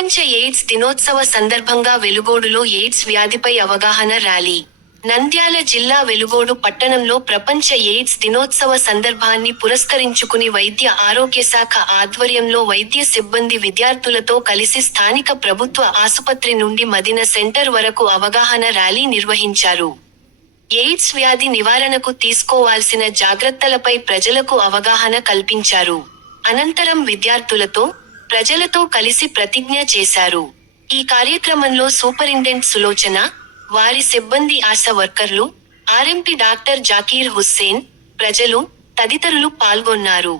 ప్రపంచ ఎయిడ్స్ దినోత్సవ సందర్భంగా వెలుగోడులో ఎయిడ్స్ వ్యాధిపై అవగాహన ర్యాలీ. నంద్యాల జిల్లా వెలుగోడు పట్టణంలో ప్రపంచ ఎయిడ్స్ దినోత్సవ సందర్భాన్ని పురస్కరించుకుని వైద్య ఆరోగ్య శాఖ ఆధ్వర్యంలో వైద్య సిబ్బంది విద్యార్థులతో కలిసి స్థానిక ప్రభుత్వ ఆసుపత్రి నుండి మదిన సెంటర్ వరకు అవగాహన ర్యాలీ నిర్వహించారు. ఎయిడ్స్ వ్యాధి నివారణకు తీసుకోవాల్సిన జాగ్రత్తలపై ప్రజలకు అవగాహన కల్పించారు. అనంతరం విద్యార్థులతో, ప్రజలతో కలిసి ప్రతిజ్ఞ చేశారు. ఈ కార్యక్రమంలో సూపరింటెండెంట్ సులోచన, వారి సిబ్బంది ఆశా వర్కర్లు, ఆర్ఎంపీ డాక్టర్ జాకీర్ హుస్సేన్, ప్రజలు తదితరులు పాల్గొన్నారు.